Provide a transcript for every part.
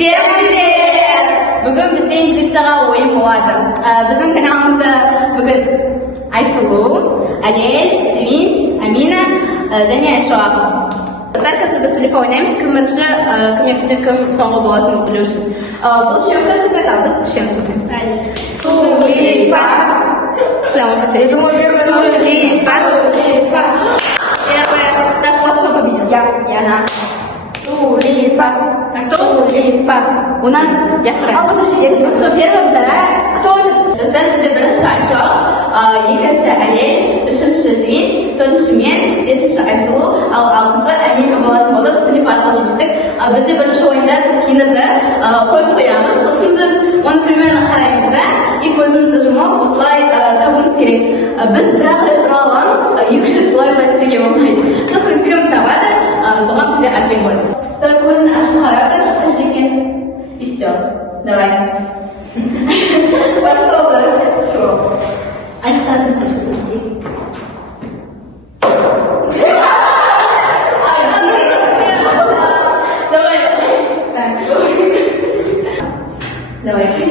Всем привет! Бүгін бізде интуицияға ойын болады. Біздің каналымызда бүгін Айсулу, Алел, Севинч, Амина және Айшуа. Достар, қазір біз Сулифа ойнаймыз. Кім бірінші, кім соңғы болатынын білу үшін. Бұл үшеуді жасақ ал, біз үшеуін жасаймыз. Сулифа. Самое последнее. Сулифа. Первое. Так, кто победил? Я. Она. Сулифа. Сулифа. У нас, я вторая. Кто первая, вторая? Кто это? Достар, бізде бірінші Айшуа, екінші Алел, үшінші Севинч, төртінші мен, бесінші Айсулу, ал алтыншы Амина болатын болды. Сулифа арқылы шештік. Бізде бірінші ойында біз кейінірді қойып қоямыз. Сосын біз оны примерно қараймыз да, и көзімізді жұмып, осылай табуымыз керек. Біз бір-ақ рет ұра аламыз, екі-үш рет былай істеуге болмайды. Сосын кім табады, соған бізде ответ болады. Көзін ашып қарап, қашты екен, и все. Давай. Басталды. Все. Аяқтарыңыз қашты. Давайте.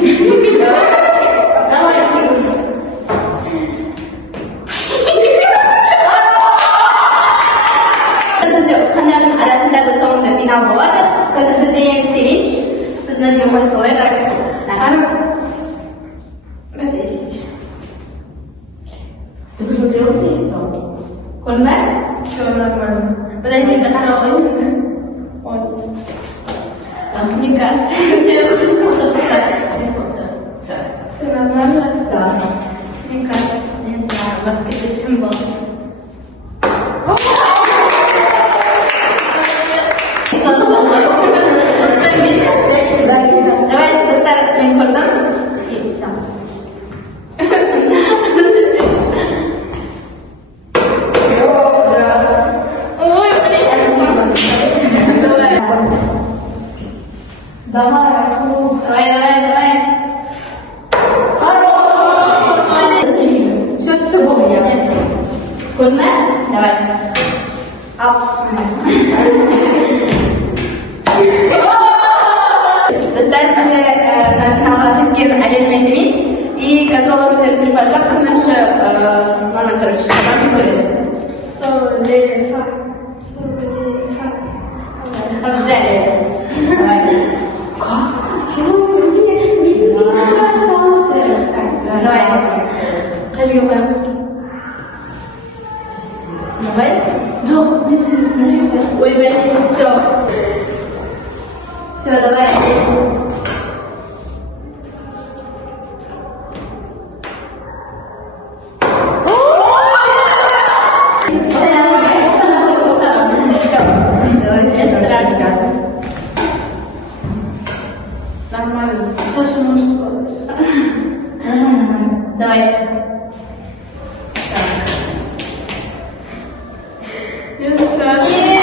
Давайте. Бізде қандардың арасында да соңында финал болады. Қазір бізде ең Севинч. Біз мына жерге қоя салайық. Подождите. Ты посмотрела мне лицо? Көрме? Все нормально. Подождите, қара ойнайды. Ой. Мне кажется, тебе все. Ты нормально? Да. Мне кажется, не знаю, баскетбол символ. Давайте поставим мен кордон и все. Ой, блин. Давай, Айсулу. Давай. Все было я. Көрме? Давай. Алпыс. Достар, бізде финалға жеткен Алел мен Севинч. И қазір олар бізде Сулифа жасап, кім бірінші мынаны көріп шығарған кім көреді? Сулифа. Бізде Алел. Давай. Как? Давай. Қай жерге қоямыз? Давай. Жоқ, мен сені мына жерге қоямын. Ой, блин. Все. Все, давай. Нормально. Сейчас же можешь спать. Давай. Мне страшно.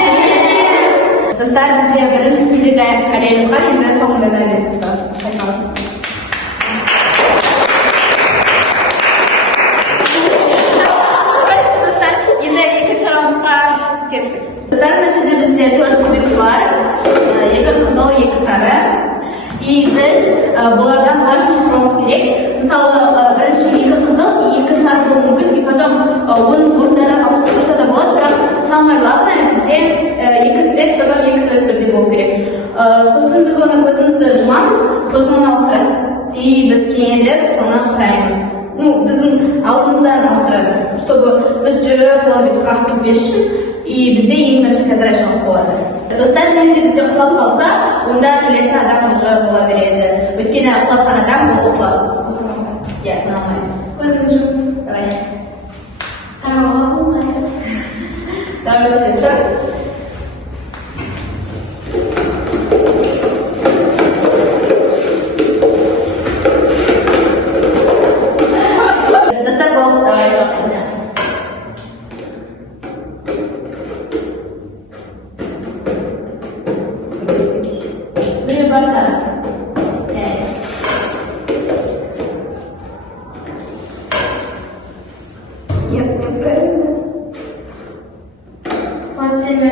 Достар, бізде бірінші сіздерге Алел болған, енді соңында да Алел болды. Достар, енді екінші раундқа кеттік. Достар, мына жерде бізде 4 кубик бар, 2 қызыл, 2 сары. И біз бұлардан башын құрамыз керек. Мысалы, бірінші 2 қызыл, 2 сары болуы мүмкін, и потом оның орындары ауыстырса да болады, бірақ самое главное бізде 2 цвет, потом 2 цвет бірдей болу керек. Сосын біз оны көзімізді жұмамыз, сосын оны ауыстырады. И біз кейінірек соны құраймыз. Біздің алдымыздан ауыстырады, чтобы біз жүріп, олар бет қағып кетпес үшін. И бізде ең бірінші қазір Айшуа болады. Достар, және де бізде құлап қалса, онда келесі адам уже бола береді. Өйткені құлапқан адам ол құлап. Я саналмайды. Көзімді жұм. Давай. Қарауға болмайды. Давай жіберді. Достар болды. Давай жоқтайды. Біреу бар да. Нет, неправильно. Вот тебе.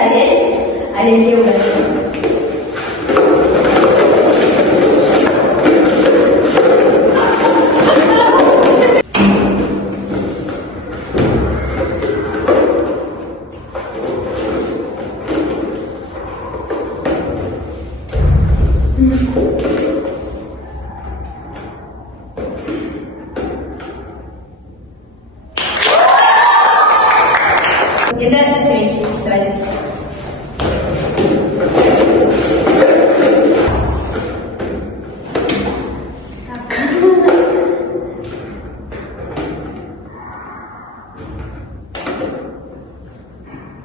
Алел. Один делаем. Это женщина. Давайте.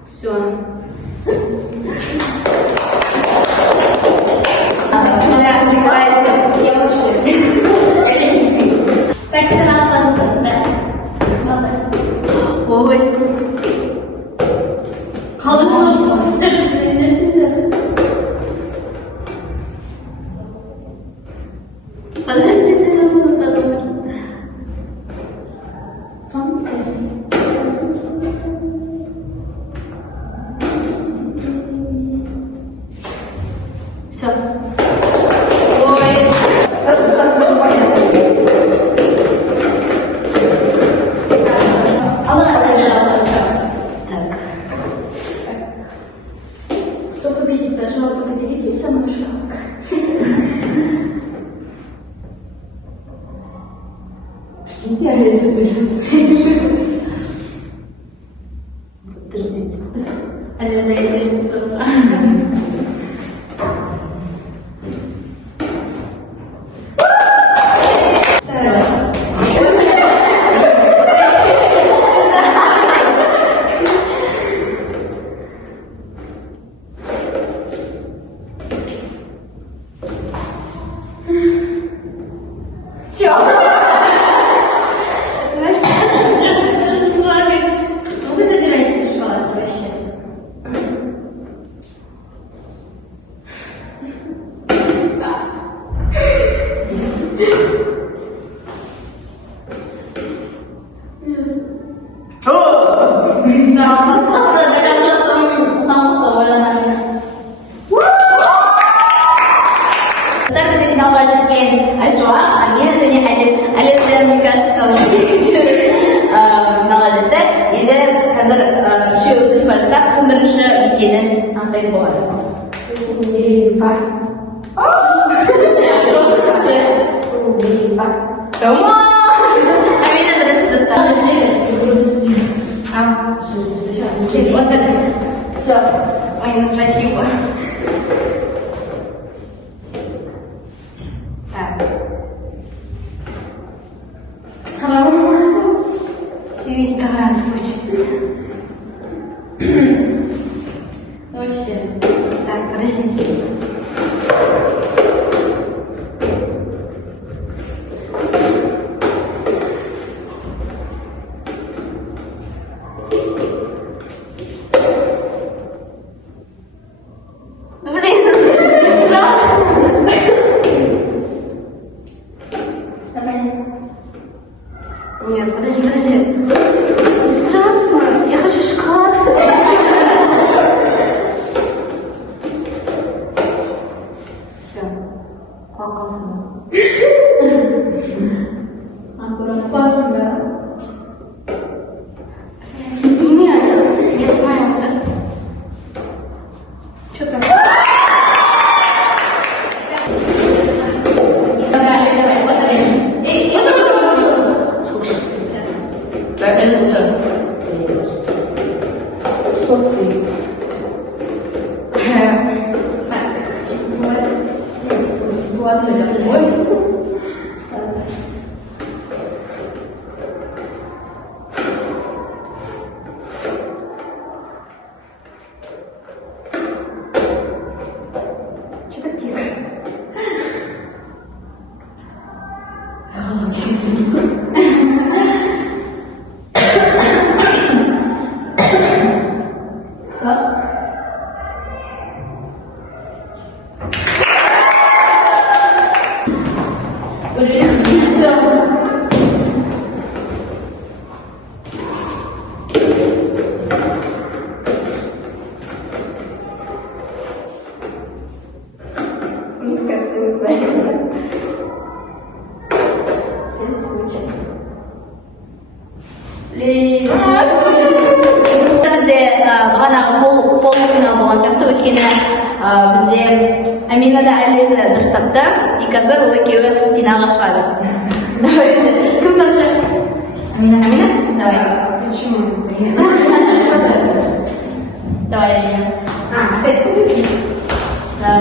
Все. Так сразу, да. Ой. Kalışılır, isterseniz nesiniz? Подождите, я подумаю. Все. Ой. Так. Кто победит, пожалуйста, поделитесь со мной жалко. Идеально заберет. Подождите. Алина, найдите просто. Ну, вы забираете шоколад вообще. Осталось до конца самому собой, наверное. Кстати, финал важен Айшуа, Амина және Әлемдер, мне кажется, мағалетті. Енді қазір үшеуі барсақ, кім бірінші екенін анықтайтын болады. Амина бірінші достала. Вот так. Все. Ой, спасибо. Так. Сидите, давай озвучь. Вообще. Так, подождите. Ну, блин, страшно. Нет, подожди. Не страшно. Я хочу шоколад. Все. Плакался. Аккуратно. Классно. Нет, я понял, да? Что там? Давай, вот так, это что? Сотый. Так, вот. 28. Что так тихо? Все? финал болған сияқты, өйткені бізде Амина да Али да дұрыс тапты, и қазір ол екеуі финалға шығады. Давайте. Кім бірінші? Амина? Давай. Почему? Давай, Амина. Опять кубики? Да.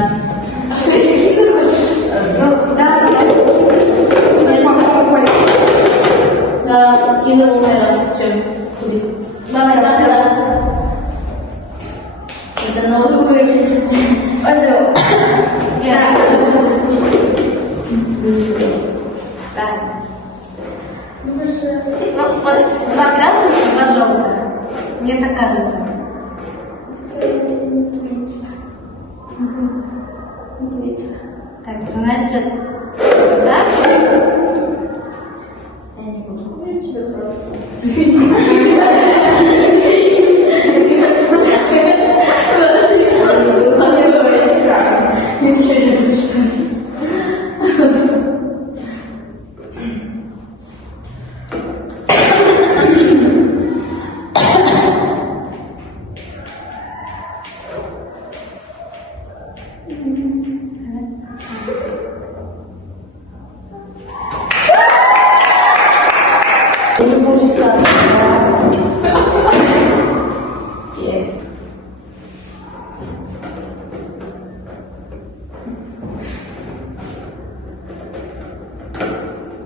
А что еще какие-то хочешь? Ну, да, Да, кино болмайды, чем кубик. Давай, давай. Это на лозу говорим. Алло. Я. Да. Ну, вы же... Ну, смотрите, два красных и два желтых. Мне так кажется. Интуиция. Так, значит, да? Я не буду говорить тебе правду. Я ничего не разрешаюсь. Уже полчаса. Есть.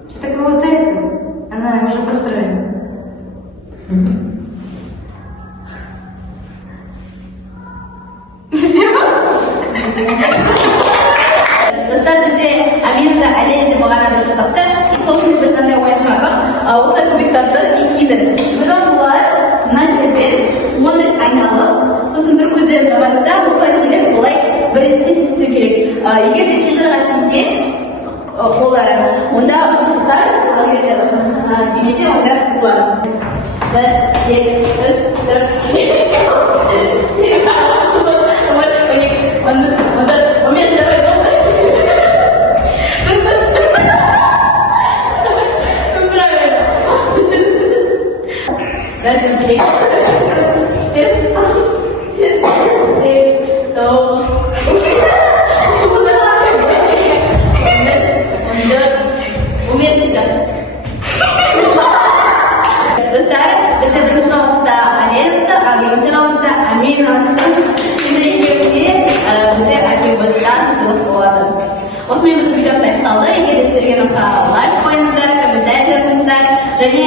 Что такое вот это? Она уже построена. Достар бізде Амина да Али де бағана дұрыс тапты. И сол үшін біз андай ойын шығардық. Осы кубиктарды екеуді. Бұдан бұлар мына жерден 10 рет айналып, сосын бір көздерін жабады да, осылай келіп, олай бір ретте тістеу керек. Егер де тезірға тисе, қолдарын, онда ұтыстар, ал егер де тимесе, онда ұтылады. 1, 2, 3, 4, 5, 6, 7, 8, 9, 10, 11, 12, давай, давай. Бір көз. Правильно. 1, 2, 3, 4, 5, 6, 7, 8, 9, 10. Достар, бізде бірінші раундта Алена, ал екінші раундта Амина. Енді екеуіне бізде Акибаттан сыйлық болады. Осымен біздің видеомыз аяқталды. Егер де сіздерге ұнаса лайк қойыңыздар, комментарий жазыңыздар және